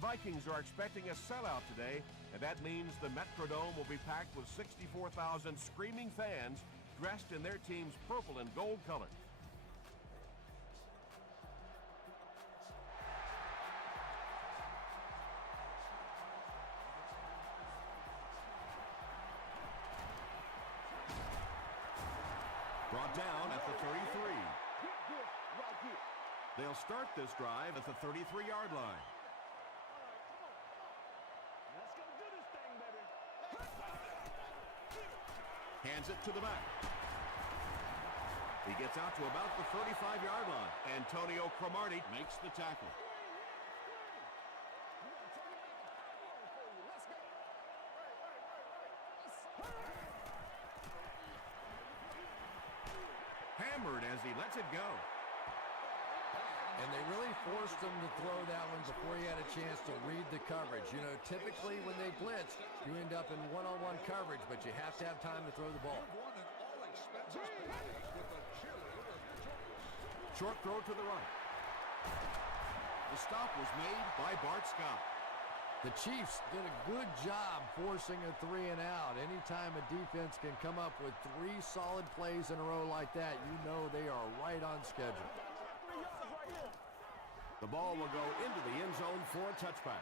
Vikings are expecting a sellout today, and that means the Metrodome will be packed with 64,000 screaming fans dressed in their team's purple and gold colors. Brought down at the 33. They'll start this drive at the 33-yard line. Let's go do this thing, baby. Hands it to the back. He gets out to about the 35-yard line. Antonio Cromartie makes the tackle. Hammered as he lets it go. And they really forced him to throw that one before he had a chance to read the coverage. You know, typically when they blitz, you end up in one-on-one coverage, but you have to have time to throw the ball. Short throw to the right. The stop was made by Bart Scott. The Chiefs did a good job forcing a 3-and-out. Anytime a defense can come up with 3 solid plays in a row like that, you know they are right on schedule. The ball will go into the end zone for a touchback.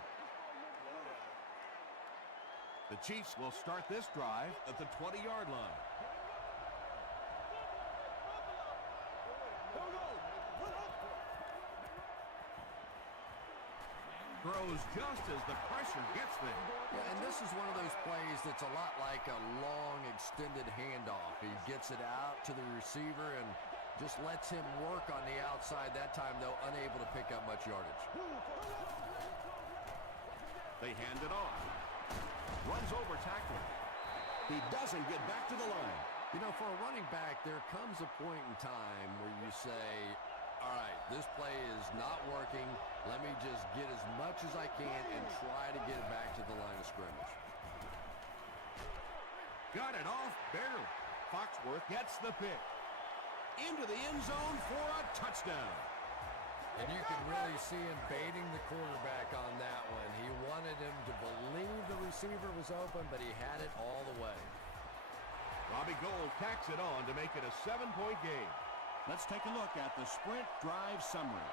The Chiefs will start this drive at the 20-yard line. Throws just as the pressure gets there. Yeah, and this is one of those plays that's a lot like a long, extended handoff. He gets it out to the receiver and just lets him work on the outside. That time, though, unable to pick up much yardage. They hand it off. Runs over tackler. He doesn't get back to the line. You know, for a running back, there comes a point in time where you say, all right, this play is not working. Let me just get as much as I can and try to get it back to the line of scrimmage. Got it off barely. Foxworth gets the pick. Into the end zone for a touchdown. And you can really see him baiting the quarterback on that one. He wanted him to believe the receiver was open, but he had it all the way. Robbie Gould tacks it on to make it a 7-point game. Let's take a look at the sprint drive summary.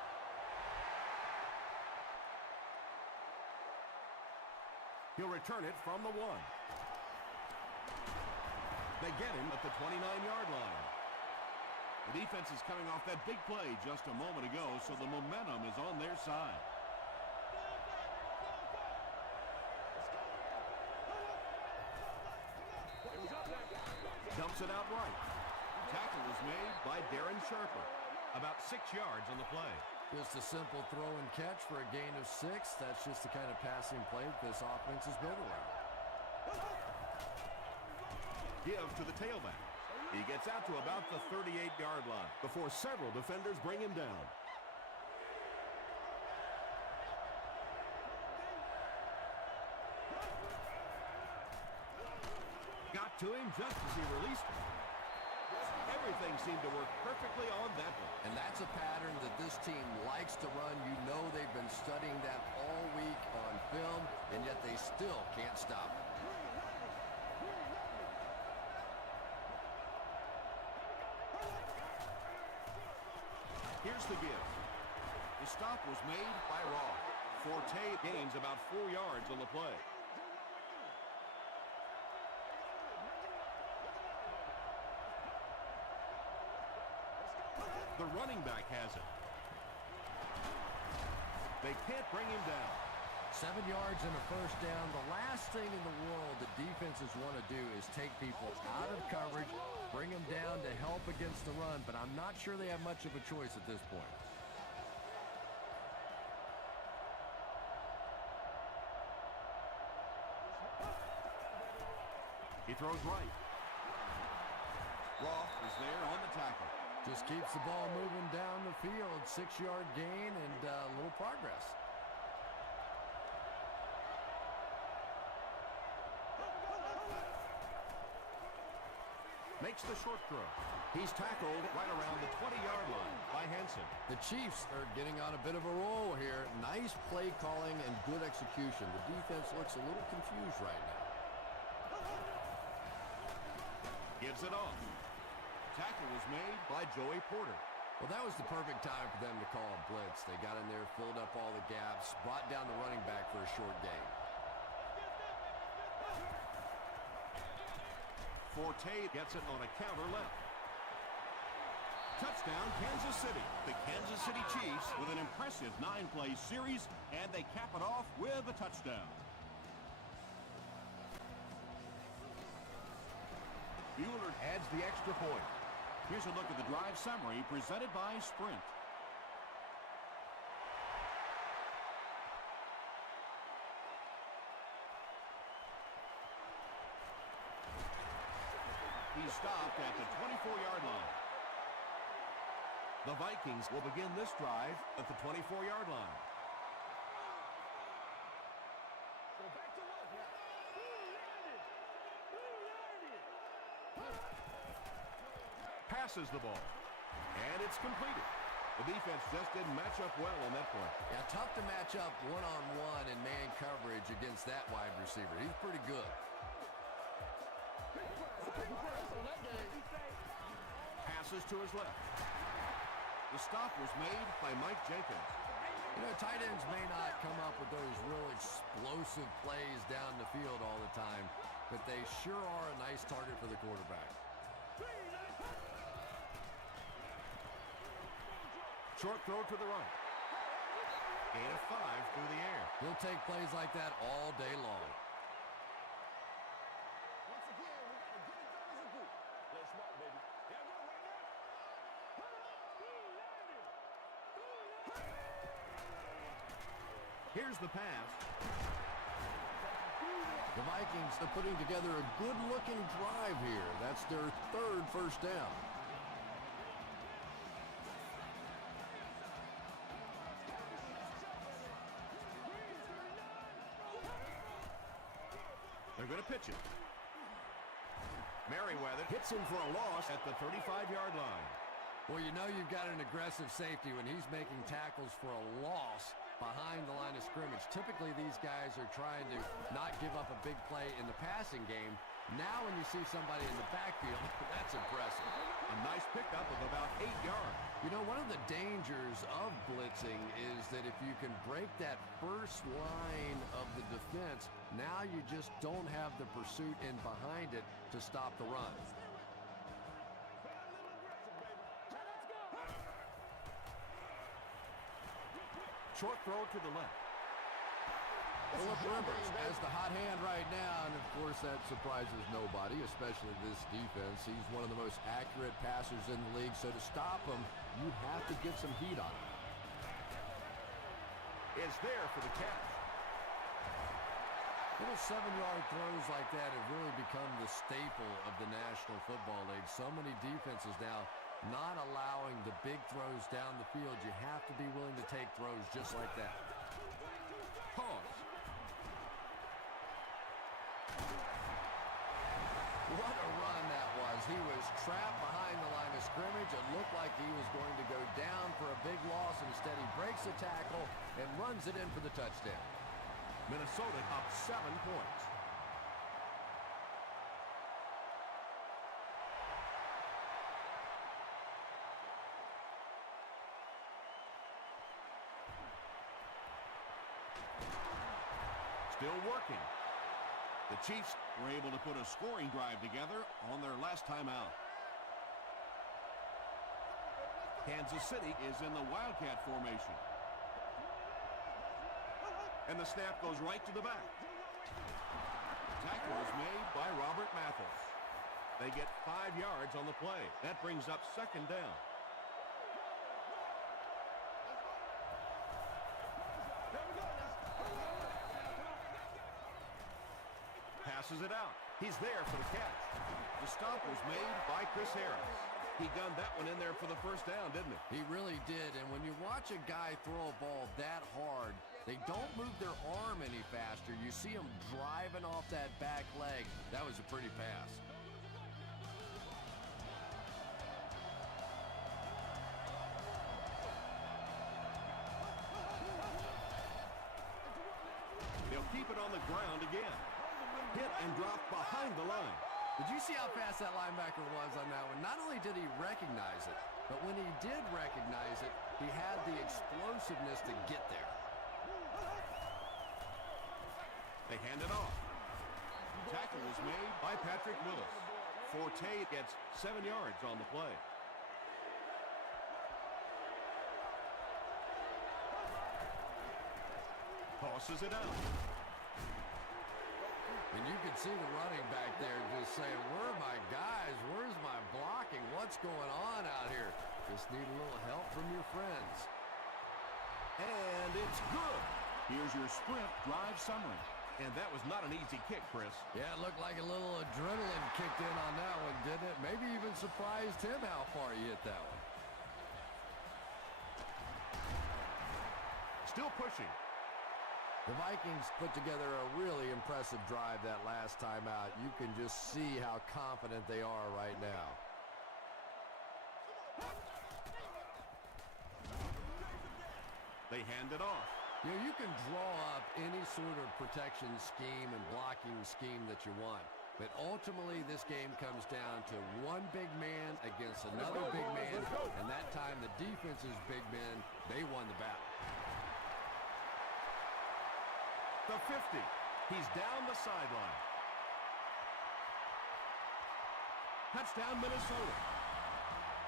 He'll return it from the 1. They get him at the 29-yard line. The defense is coming off that big play just a moment ago, so the momentum is on their side. Dumps it out right. Tackle was made by Darren Sharper. About 6 yards on the play. Just a simple throw and catch for a gain of 6. That's just the kind of passing play that this offense is built around. Give to the tailback. He gets out to about the 38-yard line before several defenders bring him down. Got to him just as he released him. Everything seemed to work perfectly on that one. And that's a pattern that this team likes to run. You know they've been studying that all week on film, and yet they still can't stop it. Here's the give. The stop was made by Roth. Forte gains about 4 yards on the play. The running back has it. They can't bring him down. 7 yards and a first down. The last thing in the world that defenses want to do is take people out of coverage, bring them down to help against the run, but I'm not sure they have much of a choice at this point. He throws right. Roth is there on the tackle. Just keeps the ball moving down the field. 6-yard gain and a little progress. makes the short throw. He's tackled right around the 20-yard line by Hansen. The Chiefs are getting on a bit of a roll here. Nice play calling and good execution. The defense looks a little confused right now. Gives it off. Tackle was made by Joey Porter. Well, that was the perfect time for them to call a blitz. They got in there, filled up all the gaps, brought down the running back for a short gain. Forte gets it on a counter left. Touchdown, Kansas City. The Kansas City Chiefs with an impressive 9-play series, and they cap it off with a touchdown. Bueller adds the extra point. Here's a look at the drive summary presented by Sprint. He stopped at the 24-yard line. The Vikings will begin this drive at the 24-yard line. Go back to work now. Who learned it? Who learned it? Passes the ball. And it's completed. The defense just didn't match up well on that point. Yeah, tough to match up one-on-one in man coverage against that wide receiver. He's pretty good. Passes to his left. The stop was made by Mike Jenkins. You know, tight ends may not come up with those real explosive plays down the field all the time, but they sure are a nice target for the quarterback. Short throw to the right. Gain of 5 through the air. He'll take plays like that all day long. Once again, we got to get it done as a group. Let's rock, baby. There we go right now. Who learned it? Who learned it? Here's the pass. The Vikings are putting together a good-looking drive here. That's their 3rd first down. They're going to pitch it. Merriweather hits him for a loss at the 35-yard line. Well, you know you've got an aggressive safety when he's making tackles for a loss behind the line of scrimmage. Typically, these guys are trying to not give up a big play in the passing game. Now when you see somebody in the backfield, that's impressive. A nice pickup of about 8 yards. You know, one of the dangers of blitzing is that if you can break that first line of the defense, now you just don't have the pursuit in behind it to stop the run. Short throw to the left. Phillip Rivers has the hot hand right now, and of course that surprises nobody, especially this defense. He's one of the most accurate passers in the league, so to stop him, you have to get some heat on him. Is there for the catch. Little 7-yard throws like that have really become the staple of the National Football League. So many defenses now not allowing the big throws down the field. You have to be willing to take throws just like that. Pause. What a run that was. He was trapped behind the line of scrimmage. It looked like he was going to go down for a big loss. Instead, he breaks the tackle and runs it in for the touchdown. Minnesota up 7 points. Still working. The Chiefs were able to put a scoring drive together on their last time out. Kansas City is in the Wildcat formation. And the snap goes right to the back. Tackle is made by Robert Mathis. They get 5 yards on the play. That brings up 2nd down. Passes it out. He's there for the catch. The stop was made by Chris Harris. He gunned that one in there for the first down, didn't he? He really did, and when you watch a guy throw a ball that hard, they don't move their arm any faster. You see him driving off that back leg. That was a pretty pass. They'll keep it on the ground again. Hit and dropped behind the line. Did you see how fast that linebacker was on that one? Not only did he recognize it, but when he did recognize it, he had the explosiveness to get there. They hand it off. Tackle is made by Patrick Willis. Forte gets 7 yards on the play. Tosses it out. And you can see the running back there just saying, where are my guys? Where's my blocking? What's going on out here? Just need a little help from your friends. And it's good. Here's your sprint drive summary. And that was not an easy kick, Chris. Yeah, it looked like a little adrenaline kicked in on that one, didn't it? Maybe even surprised him how far he hit that one. Still pushing. The Vikings put together a really impressive drive that last time out. You can just see how confident they are right now. They hand it off. You know, you can draw up any sort of protection scheme and blocking scheme that you want. But ultimately, this game comes down to one big man against another big man. And that time, the defense's big men, they won the battle. The 50. He's down the sideline. Touchdown, Minnesota.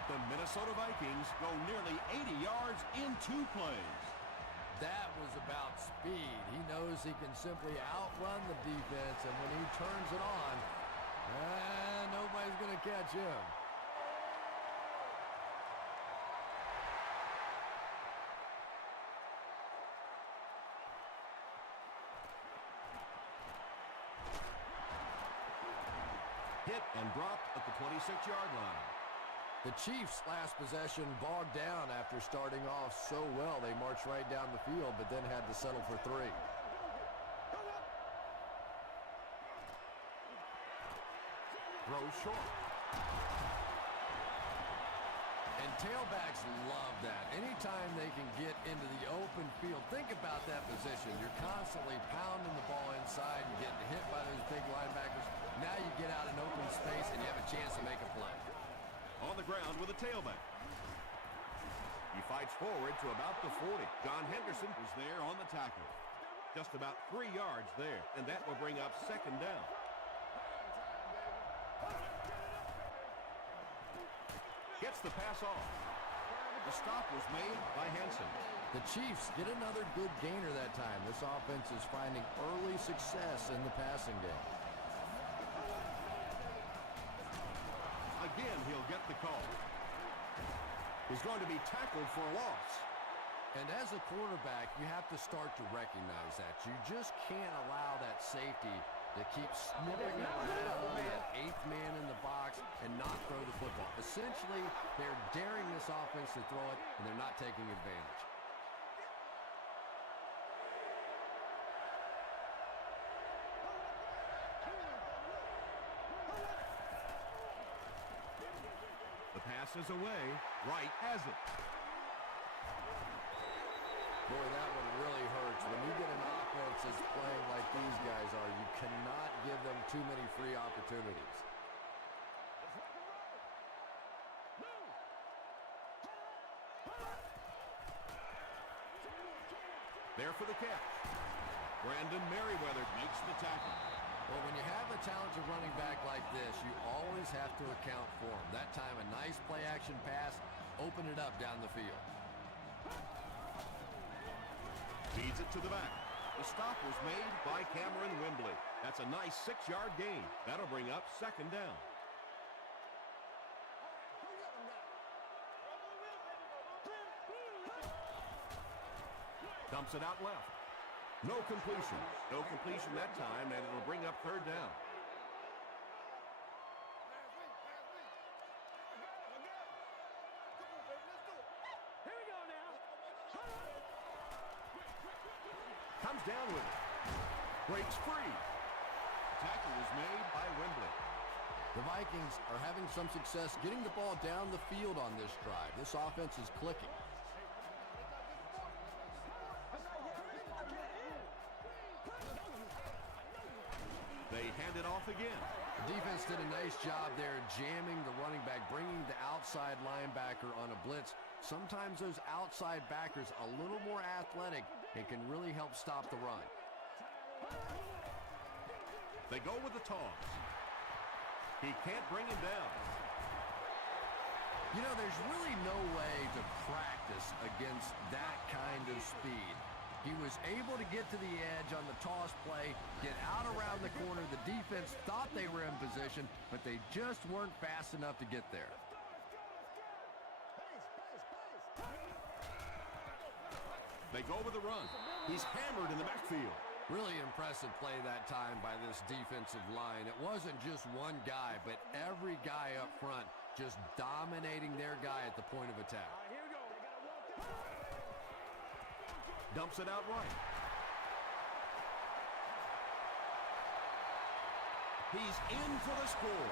The Minnesota Vikings go nearly 80 yards in 2 plays. That was about speed. He knows he can simply outrun the defense, and when he turns it on, nobody's going to catch him. Hit and dropped at the 26-yard line. The Chiefs' last possession bogged down after starting off so well. They marched right down the field, but then had to settle for 3. Throw short. And tailbacks love that. Anytime they can get into the open field, think about that position. You're constantly pounding the ball inside and getting hit by those big linebackers. Now you get out in open space and you have a chance to make a play. On the ground with a tailback. He fights forward to about the 40. John Henderson was there on the tackle. Just about 3 yards there, and that will bring up 2nd down. Gets the pass off. The stop was made by Hansen. The Chiefs get another good gainer that time. This offense is finding early success in the passing game. Again, he'll get the call. He's going to be tackled for a loss. And as a quarterback, you have to start to recognize that. You just can't allow that safety to keep sniffing around that 8th man in the box and not throw the football. Essentially, they're daring this offense to throw it, and they're not taking advantage. The pass is away. Wright has it. Boy, that one really hurts. When you get an offense that's playing like these guys are, you cannot give them too many free opportunities. There for the catch. Brandon Merriweather makes the tackle. Well, when you have a talented running back like this, you always have to account for him. That time, a nice play-action pass, open it up down the field. Feeds it to the back. The stop was made by Cameron Wembley. That's a nice 6-yard gain. That'll bring up 2nd down. Dumps it out left. No completion. No completion that time, and it'll bring up 3rd down. Here we go now. Comes down with it. Breaks free. Tackle was made by Wembley. The Vikings are having some success getting the ball down the field on this drive. This offense is clicking. They hand it off again. The defense did a nice job there jamming the running back, bringing the outside linebacker on a blitz. Sometimes those outside backers a little more athletic and can really help stop the run. They go with the toss. He can't bring him down. You know, there's really no way to practice against that kind of speed. He was able to get to the edge on the toss play, get out around the corner. The defense thought they were in position, but they just weren't fast enough to get there. They go with the run. He's hammered in the backfield. Really impressive play that time by this defensive line. It wasn't just one guy, but every guy up front just dominating their guy at the point of attack. Here we go. They gotta walk this. Dumps it out right. He's in for the score.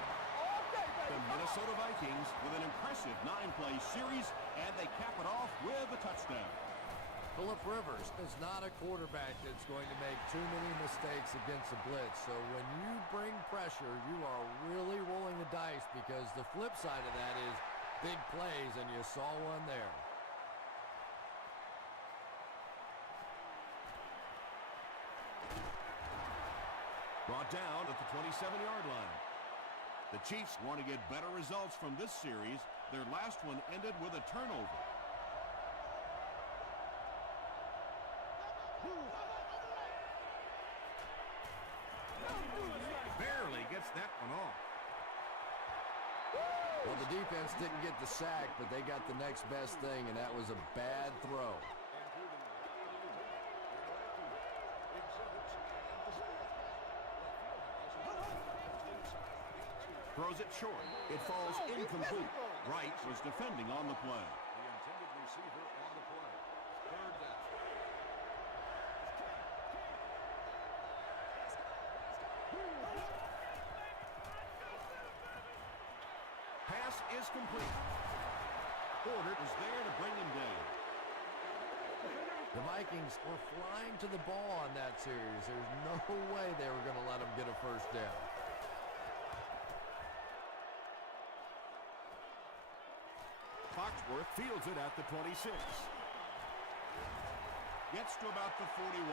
The Minnesota Vikings with an impressive 9-play series, and they cap it off with a touchdown. Phillip Rivers is not a quarterback that's going to make too many mistakes against the blitz. So when you bring pressure, you are really rolling the dice, because the flip side of that is big plays, and you saw one there. Brought down at the 27-yard line. The Chiefs want to get better results from this series. Their last one ended with a turnover. Barely gets that one off. Well, the defense didn't get the sack, but they got the next best thing, and that was a bad throw. Throws it short. It falls incomplete. Wright was defending on the play. The intended receiver on the play. Third down. Pass is complete. Porter is there to bring him down. The Vikings were flying to the ball on that series. There's no way they were going to let them get a first down. Foxworth fields it at the 26. Gets to about the 41.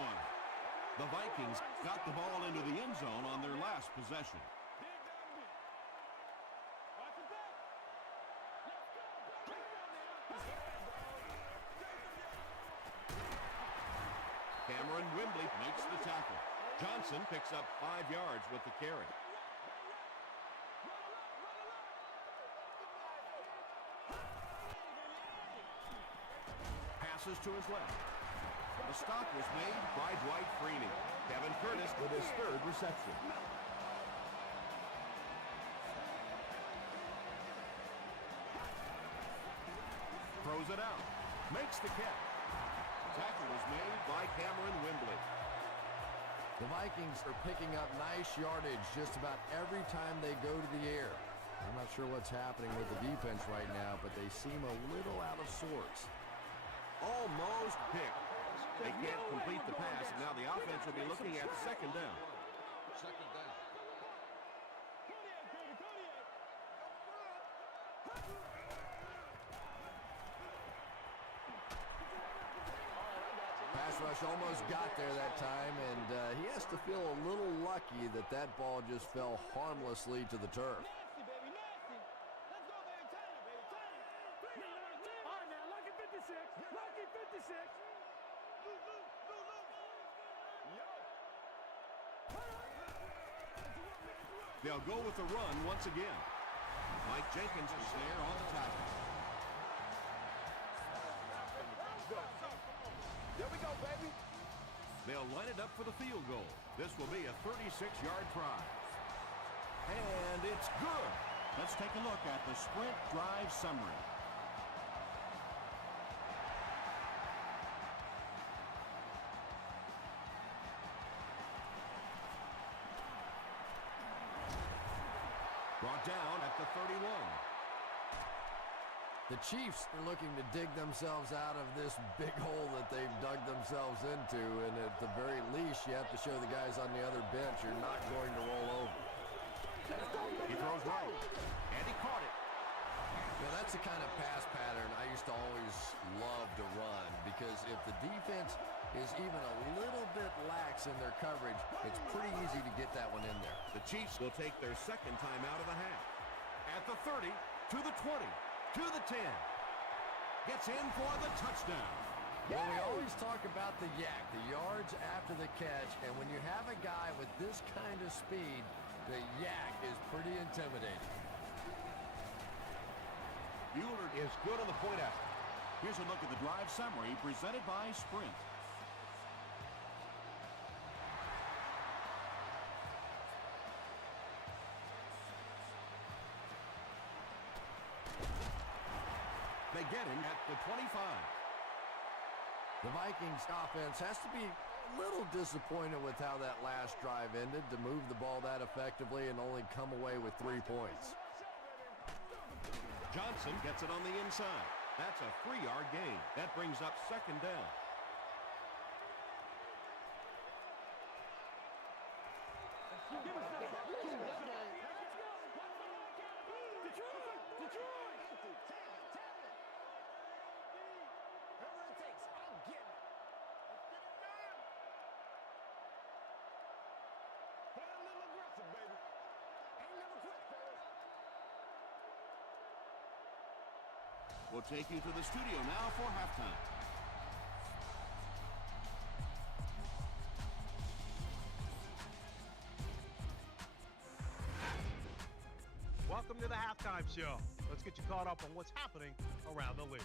The Vikings got the ball into the end zone on their last possession. Cameron Wimbley makes the tackle. Johnson picks up 5 yards with the carry. Passes to his left. The stop was made by Dwight Freeney. Kevin Curtis with his 3rd reception. Throws it out. Makes the catch. Tackle was made by Cameron Wimbley. The Vikings are picking up nice yardage just about every time they go to the air. I'm not sure what's happening with the defense right now, but they seem a little out of sorts. Almost picked. They can't complete the pass, and now the offense will be looking at 2nd down. Second down. Pass rush almost got there that time, and he has to feel a little lucky that that ball just fell harmlessly to the turf. Nasty, baby, nasty. Let's go, baby. Turn it, baby. Turn it. All right, now, lucky 56. Lucky 56. They'll go with the run once again. Mike Jenkins was there on the tackle. There we go, baby. They'll line it up for the field goal. This will be a 36-yard try. And it's good. Let's take a look at the sprint drive summary. Brought down at the 31. The Chiefs are looking to dig themselves out of this big hole that they've dug themselves into, and at the very least, you have to show the guys on the other bench you're not going to roll over. He throws right, and he caught it. Yeah, that's the kind of pass pattern I used to always love to run, because if the defense is even a little bit lax in their coverage, it's pretty easy to get that one in there. The Chiefs will take their second time out of the half. At the 30, to the 20, to the 10. Gets in for the touchdown. Well, we always talk about the yak, the yards after the catch, and when you have a guy with this kind of speed, the yak is pretty intimidating. Bueller is good on the point after. Here's a look at the drive summary presented by Sprint. They get him at the 25. The Vikings offense has to be a little disappointed with how that last drive ended, to move the ball that effectively and only come away with 3 points. Johnson gets it on the inside. That's a 3-yard gain. That brings up second down. We'll take you to the studio now for halftime. Welcome to the halftime show. Let's get you caught up on what's happening around the league.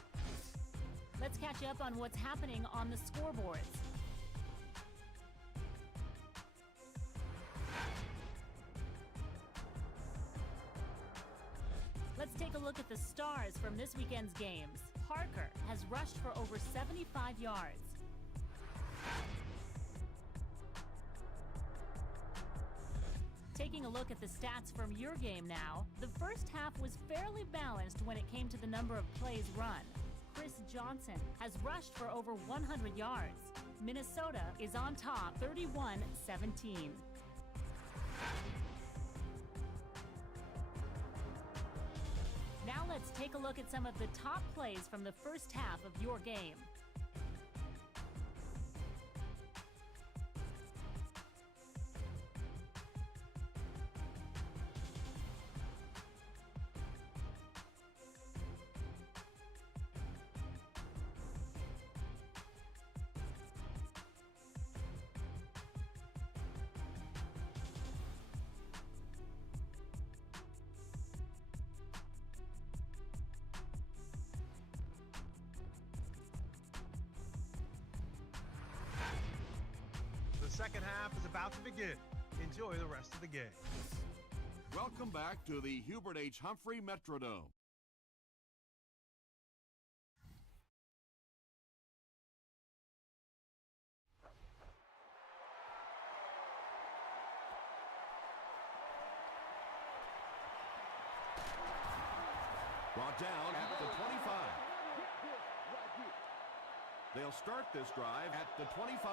Let's catch up on what's happening on the scoreboards. Let's take a look at the stars from this weekend's games. Parker has rushed for over 75 yards. Taking a look at the stats from your game now, the first half was fairly balanced when it came to the number of plays run. Chris Johnson has rushed for over 100 yards. Minnesota is on top, 31-17. Now let's take a look at some of the top plays from the first half of your game. The second half is about to begin. Enjoy the rest of the game. Welcome back to the Hubert H. Humphrey Metrodome. Brought down at the 25. They'll start this drive at the 25.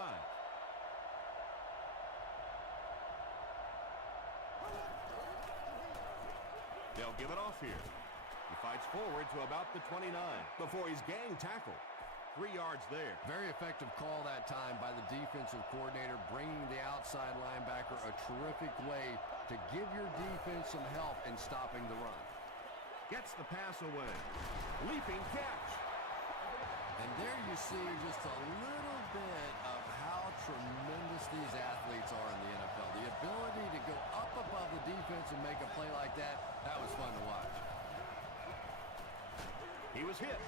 They'll give it off here. He fights forward to about the 29 before he's gang tackled. 3 yards there. Very effective call that time by the defensive coordinator, bringing the outside linebacker a terrific way to give your defense some help in stopping the run. Gets the pass away. Leaping catch. And there you see just a little bit of how tremendous these athletes are in the NFL. The ability to go up above the defense and make a play like that, that was fun to watch. He was hit.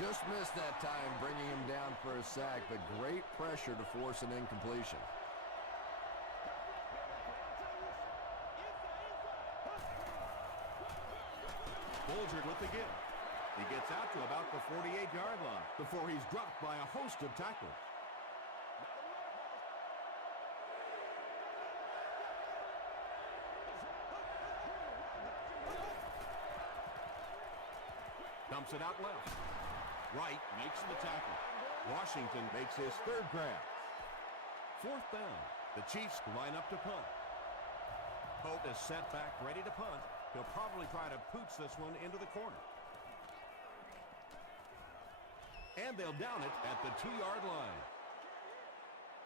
Just missed that time, bringing him down for a sack, but great pressure to force an incompletion. Bulger with the give. He gets out to about the 48-yard line before he's dropped by a host of tacklers. Dumps it out left. Wright makes the tackle. Washington makes his third grab. Fourth down. The Chiefs line up to punt. Pope is set back, ready to punt. He'll probably try to pooch this one into the corner. And they'll down it at the 2-yard line.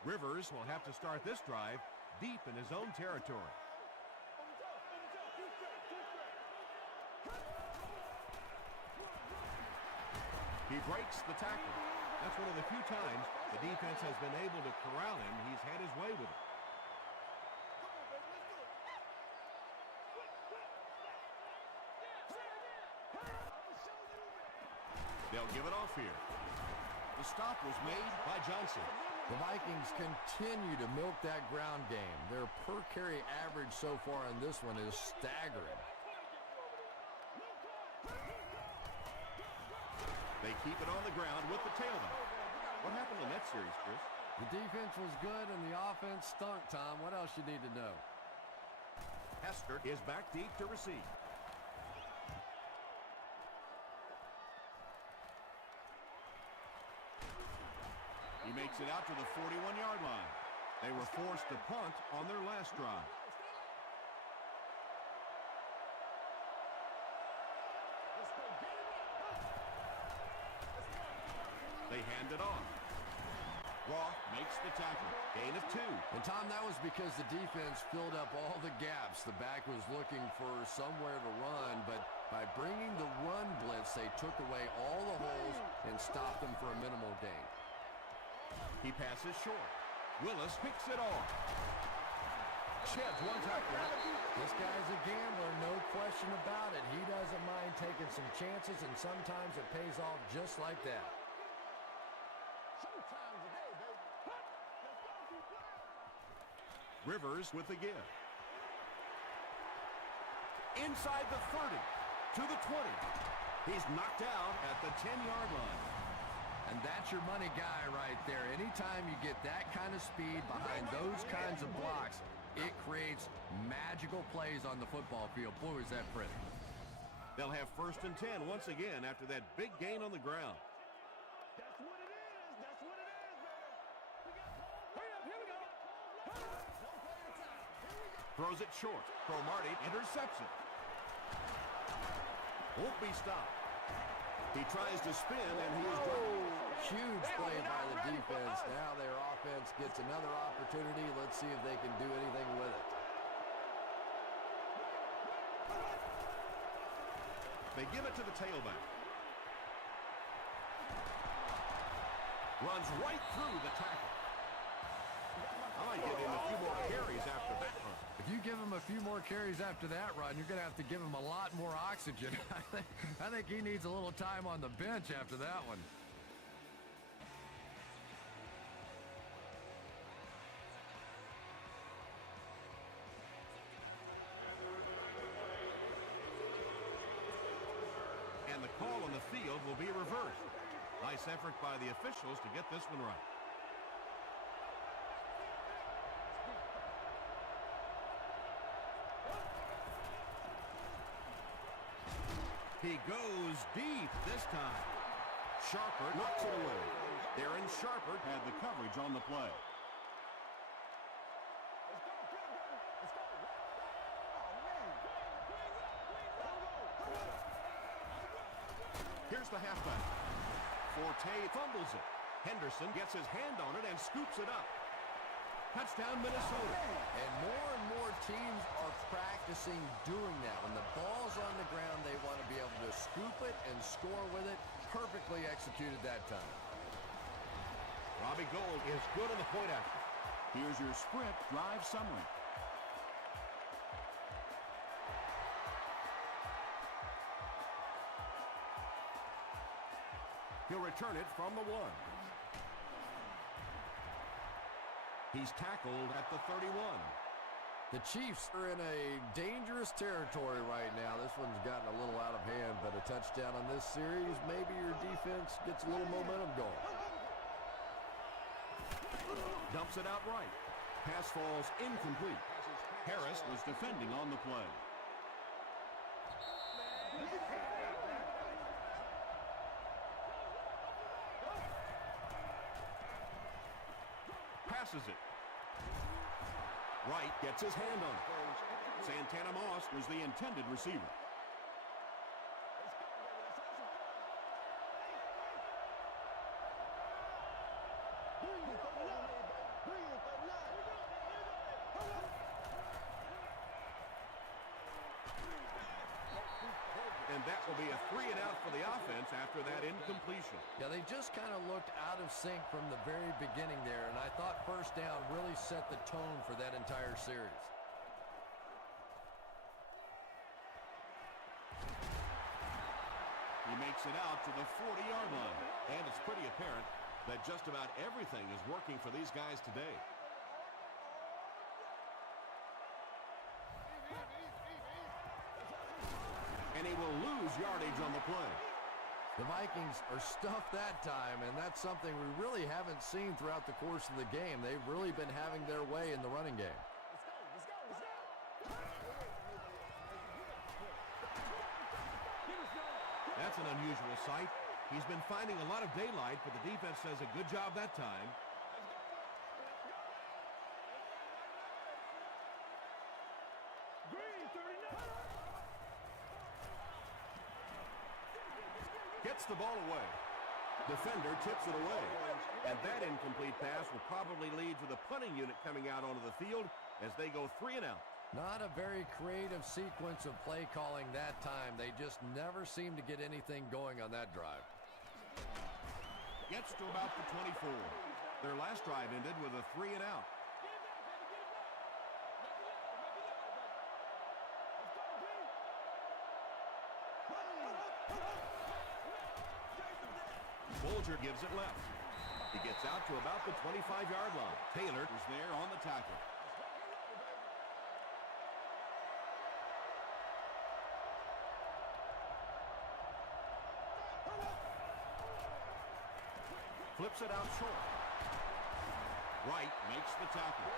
Rivers will have to start this drive deep in his own territory. He breaks the tackle. That's one of the few times the defense has been able to corral him. He's had his way with it. They'll give it off here. The stop was made by Johnson. The Vikings continue to milk that ground game. Their per-carry average so far in this one is staggering. They keep it on the ground with the tailback. What happened in that series, Chris? The defense was good and the offense stunk, Tom. What else you need to know? Hester is back deep to receive. He makes it out to the 41-yard line. They were forced to punt on their last drive. They hand it off. Roth makes the tackle. Gain of 2. And, Tom, that was because the defense filled up all the gaps. The back was looking for somewhere to run, but by bringing the run blitz, they took away all the holes and stopped them for a minimal gain. He passes short. Willis picks it off. Sheds one tackle. This guy's a gambler, no question about it. He doesn't mind taking some chances, and sometimes it pays off just like that. Rivers with the give. Inside the 30, to the 20. He's knocked out at the 10-yard line. And that's your money guy right there. Anytime you get that kind of speed behind those kinds of blocks, it creates magical plays on the football field. Boy, is that pretty. They'll have 1st and 10 once again after that big gain on the ground. That's what it is. That's what it is, baby. Hurry up. Here we go. Throws it short. Cromartie intercepts it. Won't be stopped. He tries to spin, and he is dropped. Huge play by the defense. Now their offense gets another opportunity. Let's see if they can do anything with it. They give it to the tailback. Runs right through the tackle. I might give him a few more carries after that run. If you give him a few more carries after that run, you're going to have to give him a lot more oxygen. I think he needs a little time on the bench after that one. And the call on the field will be reversed. Nice effort by the officials to get this one right. He goes deep this time. Sharper knocks it away. Darren Sharper had the coverage on the play. Here's the halfback. Forte fumbles it. Henderson gets his hand on it and scoops it up. Touchdown, Minnesota. And more teams are practicing doing that. When the ball's on the ground, they want to be able to scoop it and score with it. Perfectly executed that time. Robbie Gould is good on the point after. Here's your sprint drive summary. He'll return it from the 1. He's tackled at the 31. The Chiefs are in a dangerous territory right now. This one's gotten a little out of hand, but a touchdown on this series, maybe your defense gets a little momentum going. Dumps it out right. Pass falls incomplete. Harris was defending on the play. passes it. Wright gets his hand on it. Santana Moss was the intended receiver. And that will be a 3-and-out for the offense after that incompletion. Yeah, they just kind of looked out of sync from the very beginning there, and I thought first down really set the tone for that entire series. He makes it out to the 40-yard line. And it's pretty apparent that just about everything is working for these guys today. And he will lose yardage on the play. The Vikings are stuffed that time, and that's something we really haven't seen throughout the course of the game. They've really been having their way in the running game. That's an unusual sight. He's been finding a lot of daylight, but the defense does a good job that time. Gets the ball away. Defender tips it away. And that incomplete pass will probably lead to the punting unit coming out onto the field as they go 3-and-out. Not a very creative sequence of play calling that time. They just never seem to get anything going on that drive. Gets to about the 24. Their last drive ended with a 3-and-out. Bolger gives it left. He gets out to about the 25-yard line. Taylor is there on the tackle. Flips it out short. Wright makes the tackle.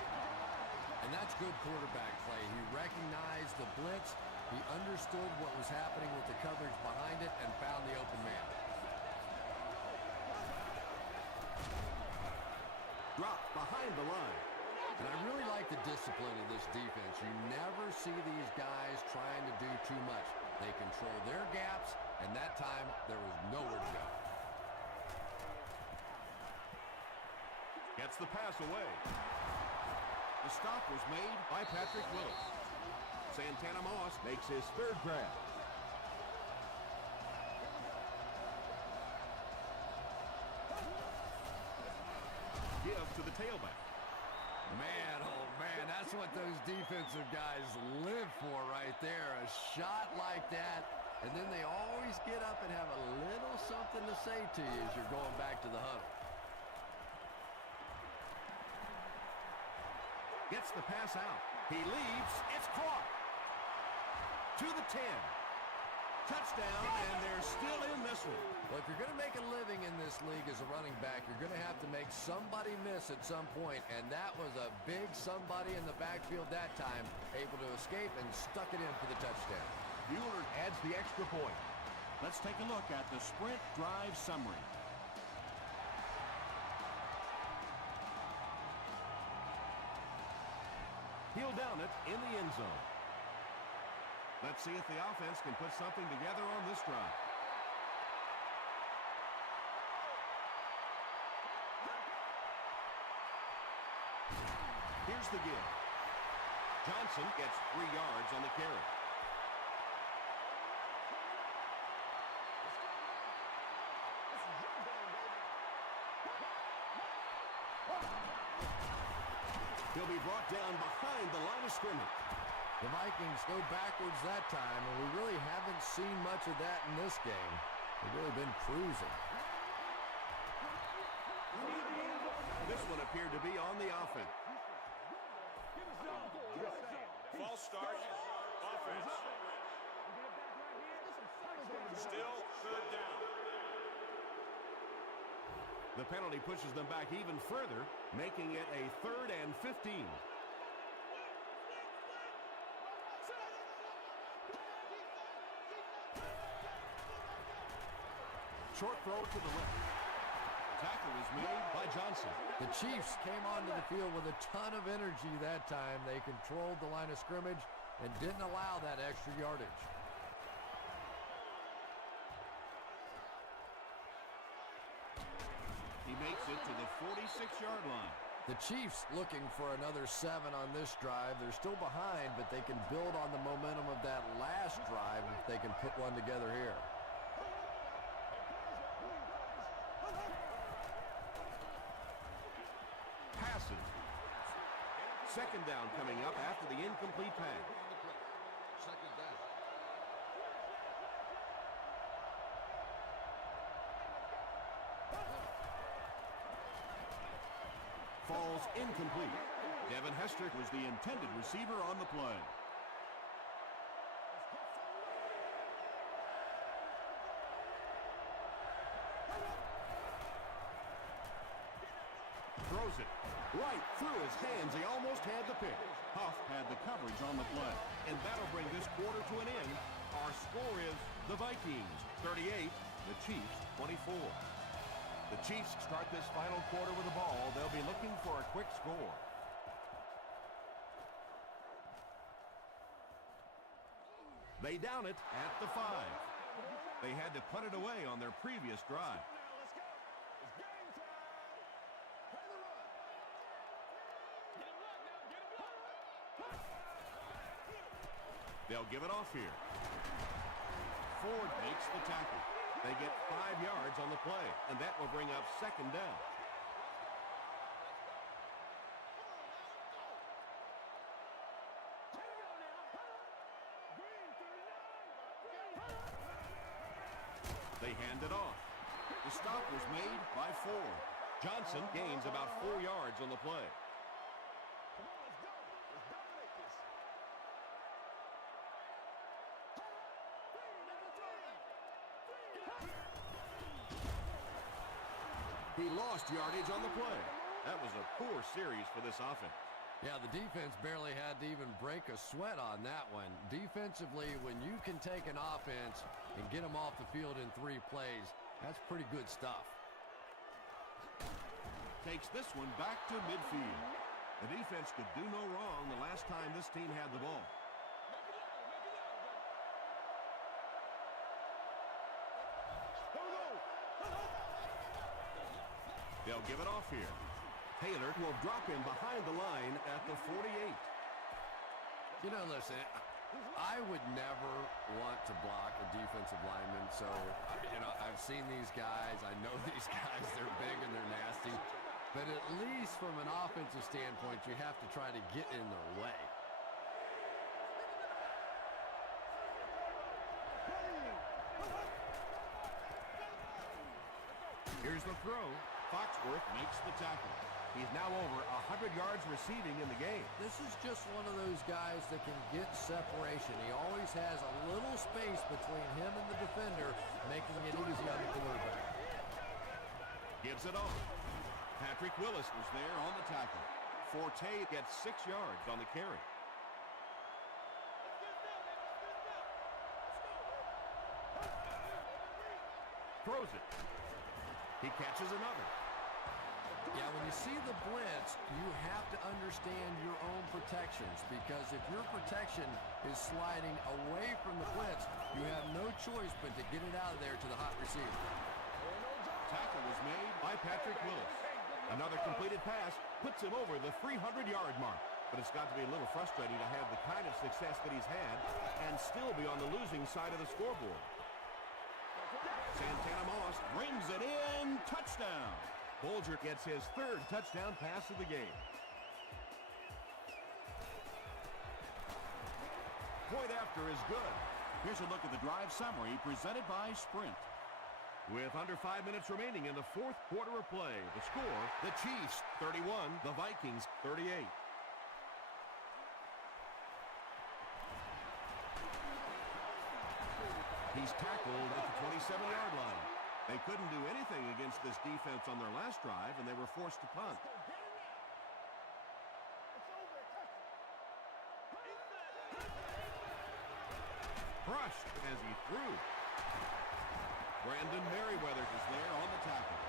And that's good quarterback play. He recognized the blitz. He understood what was happening with the coverage behind it and found the open man. Drop behind the line. And I really like the discipline of this defense. You never see these guys trying to do too much. They control their gaps, and that time there was nowhere to go. Gets the pass away. The stop was made by Patrick Willis. Santana Moss makes his third grab. Give to the tailback. Man, oh man, that's what those defensive guys live for right there. A shot like that, and then they always get up and have a little something to say to you as you're going back to the huddle. Gets the pass out. He leaps. It's caught. To the 10. Touchdown, and they're still in this one. Well, if you're going to make a living in this league as a running back, you're going to have to make somebody miss at some point, and that was a big somebody in the backfield that time, able to escape and stuck it in for the touchdown. Bueller adds the extra point. Let's take a look at the sprint drive summary. He'll down it in the end zone. Let's see if the offense can put something together on this drive. Here's the give. Johnson gets 3 yards on the carry. He'll be brought down behind the line of scrimmage. The Vikings go backwards that time, and we really haven't seen much of that in this game. They've really been cruising. This one appeared to be on the offense. False start. Offense. Still third down. The penalty pushes them back even further, making it a 3rd and 15. Short throw to the left. tackle was made by Johnson. The Chiefs came onto the field with a ton of energy that time. They controlled the line of scrimmage and didn't allow that extra yardage. He makes it to the 46-yard line. The Chiefs looking for another 7 on this drive. They're still behind, but they can build on the momentum of that last drive if they can put one together here. Passes. Second down coming up after the incomplete pass. Second down. Falls incomplete. Devin Hester was the intended receiver on the play. Throws it right through his hands. He almost had the pick. Huff had the coverage on the play. And that'll bring this quarter to an end. Our score is the Vikings 38, the Chiefs 24. The Chiefs start this final quarter with the ball. They'll be looking for a quick score. They down it at the 5. They had to put it away on their previous drive. They'll give it off here. Ford makes the tackle. They get 5 yards on the play, and that will bring up second down. They hand it off. The stop was made by Ford. Johnson gains about 4 yards on the play. He lost yardage on the play. That was a poor series for this offense. Yeah, the defense barely had to even break a sweat on that one. Defensively, when you can take an offense and get them off the field in 3 plays, that's pretty good stuff. Takes this one back to midfield. The defense could do no wrong the last time this team had the ball. They'll give it off here. Taylor will drop him behind the line at the 48. You know, listen, I would never want to block a defensive lineman, so, I've seen these guys. I know these guys. They're big and they're nasty. But at least from an offensive standpoint, you have to try to get in their way. Here's the throw. Foxworth makes the tackle. He's now over 100 yards receiving in the game. This is just one of those guys that can get separation. He always has a little space between him and the defender, making it easy on the quarterback. Gives it off. Patrick Willis was there on the tackle. Forte gets 6 yards on the carry. Throws it. He catches another. Yeah, when you see the blitz, you have to understand your own protections, because if your protection is sliding away from the blitz, you have no choice but to get it out of there to the hot receiver. Tackle was made by Patrick Willis. Another completed pass puts him over the 300-yard mark. But it's got to be a little frustrating to have the kind of success that he's had and still be on the losing side of the scoreboard. Santana Moss brings it in. Touchdown. Bolger gets his 3rd touchdown pass of the game. Point after is good. Here's a look at the drive summary presented by Sprint. With under 5 minutes remaining in the 4th quarter of play, the score, the Chiefs 31, the Vikings 38. He's tackled at the 27-yard line. They couldn't do anything against this defense on their last drive, and they were forced to punt. Crushed as he threw. Brandon Merriweather is there on the tackle.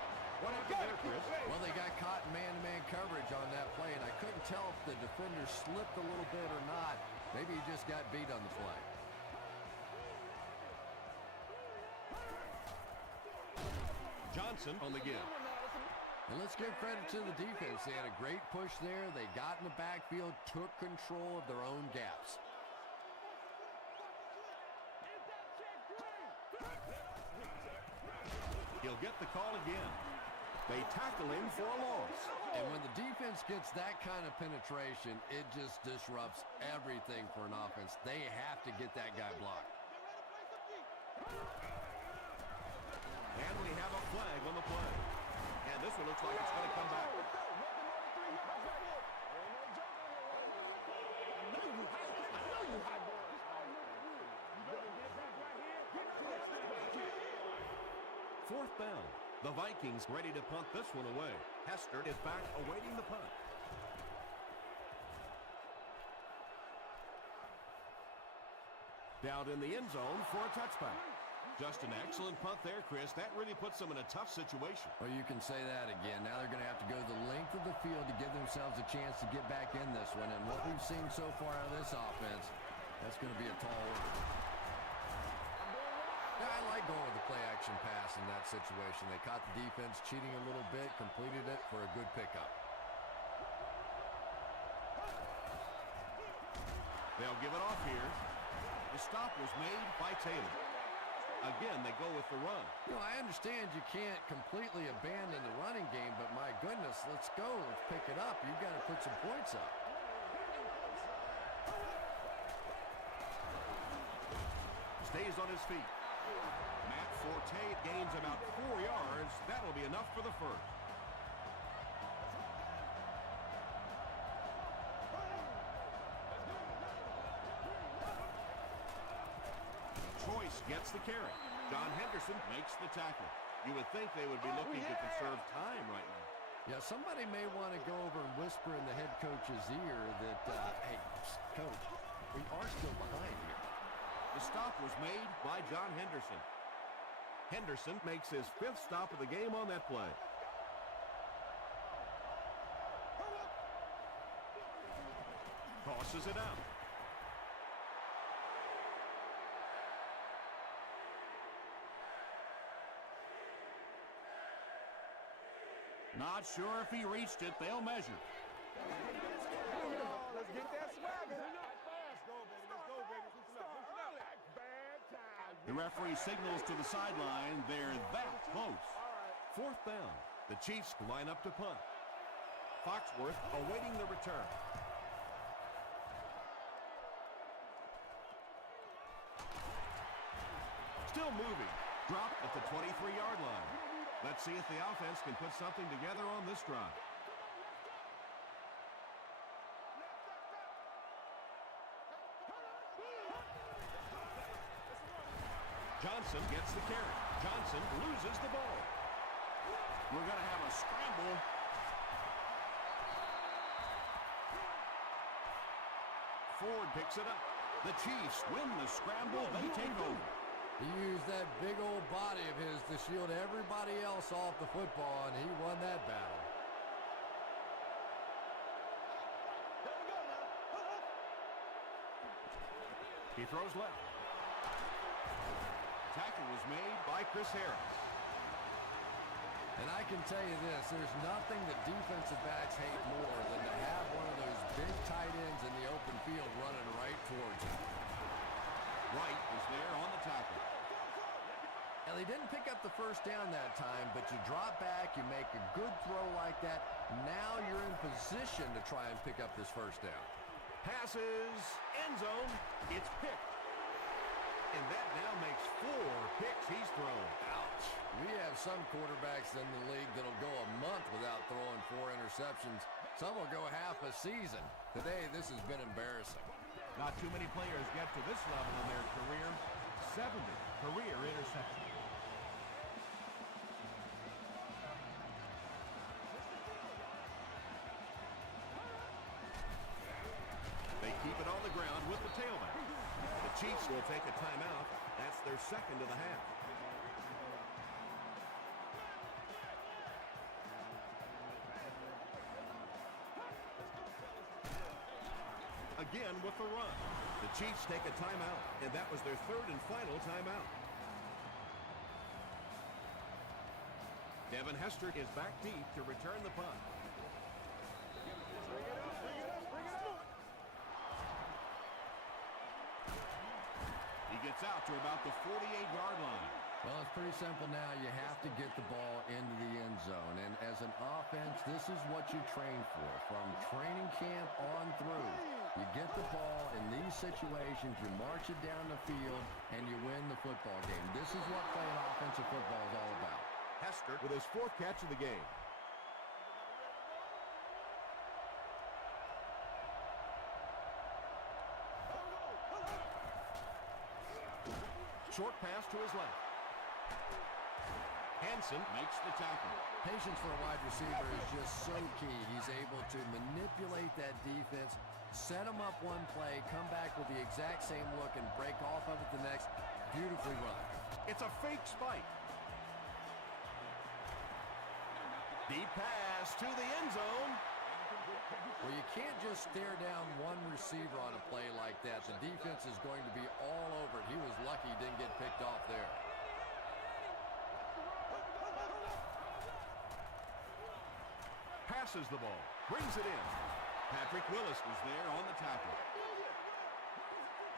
What happened there, Chris? Well, they got caught in man-to-man coverage on that play, and I couldn't tell if the defender slipped a little bit or not. Maybe he just got beat on the play. Johnson on the give. And let's give credit to the defense. They had a great push there. They got in the backfield, took control of their own gaps. He'll get the call again. They tackle him for a loss. And when the defense gets that kind of penetration, it just disrupts everything for an offense. They have to get that guy blocked. And we have a flag on the play. And this one looks like it's going to come back. Fourth down. The Vikings ready to punt this one away. Hester is back awaiting the punt. Down in the end zone for a touchback. Just an excellent punt there, Chris. That really puts them in a tough situation. Well, you can say that again. Now they're going to have to go the length of the field to give themselves a chance to get back in this one. And what we've seen so far out of this offense, that's going to be a tall order. Yeah, I like going with the play-action pass in that situation. They caught the defense cheating a little bit, completed it for a good pickup. They'll give it off here. The stop was made by Taylor. Again, they go with the run. You know, I understand you can't completely abandon the running game, but my goodness, let's go. Let's pick it up. You've got to put some points up. Stays on his feet. Matt Forte gains about 4 yards. That'll be enough for the first. Choice gets the carry. John Henderson makes the tackle. You would think they would be looking to conserve time right now. Yeah, somebody may want to go over and whisper in the head coach's ear that, hey, coach, we are still behind here. The stop was made by John Henderson. Henderson makes his 5th stop of the game on that play. Tosses it out. Not sure if he reached it. They'll measure. Let's get that swagger. The referee signals to the sideline. They're that close. 4th down. The Chiefs line up to punt. Foxworth awaiting the return. Still moving. Dropped at the 23-yard line. Let's see if the offense can put something together on this drive. Johnson gets the carry. Johnson loses the ball. We're going to have a scramble. Ford picks it up. The Chiefs win the scramble. They take over. He used that big old body of his to shield everybody else off the football, and he won that battle. He throws left. Tackle was made by Chris Harris. And I can tell you this, there's nothing that defensive backs hate more than to have one of those big tight ends in the open field running right towards you. Wright is there on the tackle. Now, they didn't pick up the first down that time, but you drop back, you make a good throw like that. Now you're in position to try and pick up this first down. Passes, end zone, it's picked. And that now makes 4 picks he's thrown. Ouch. We have some quarterbacks in the league that'll go a month without throwing 4 interceptions. Some will go half a season. Today, this has been embarrassing. Not too many players get to this level in their career. 70 career interceptions. They keep it on the ground with the tailback. The Chiefs will take a timeout. That's their second of the half. again with the run. The Chiefs take a timeout, and that was their third and final timeout. Devin Hester is back deep to return the punt. He gets out to about the 48-yard line. Well, it's pretty simple now. You have to get the ball into the end zone. And as an offense, this is what you train for. From training camp on through, you get the ball in these situations, you march it down the field, and you win the football game. This is what playing offensive football is all about. Hester with his fourth catch of the game. Short pass to his left. Hansen makes the tackle. Patience for a wide receiver is just so key. He's able to manipulate that defense, set them up one play, come back with the exact same look, and break off of it the next. Beautifully run. It's a fake spike. Deep pass to the end zone. Well, you can't just stare down one receiver on a play like that. The defense is going to be all over it. He was lucky he didn't get picked off there. Passes the ball. Brings it in. Patrick Willis was there on the tackle.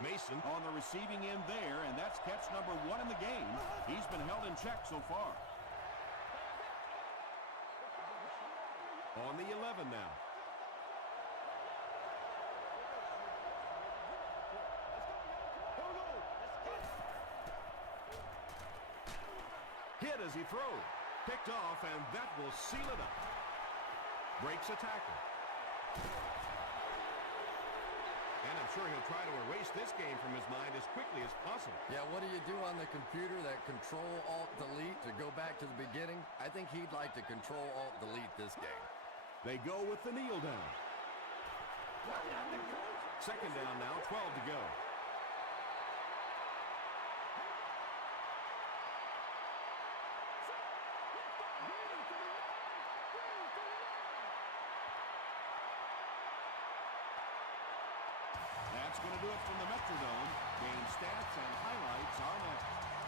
Mason on the receiving end there, and that's catch number 1 in the game. He's been held in check so far. On the 11 now. Hit as he throws. Picked off, and that will seal it up. Breaks a tackle. And I'm sure he'll try to erase this game from his mind as quickly as possible. Yeah, what do you do on the computer? That Control-Alt-Delete to go back to the beginning? I think he'd like to Control-Alt-Delete this game. They go with the kneel down. Second down now, 12 to go. That's going to do it from the Metrodome. Game stats and highlights are next.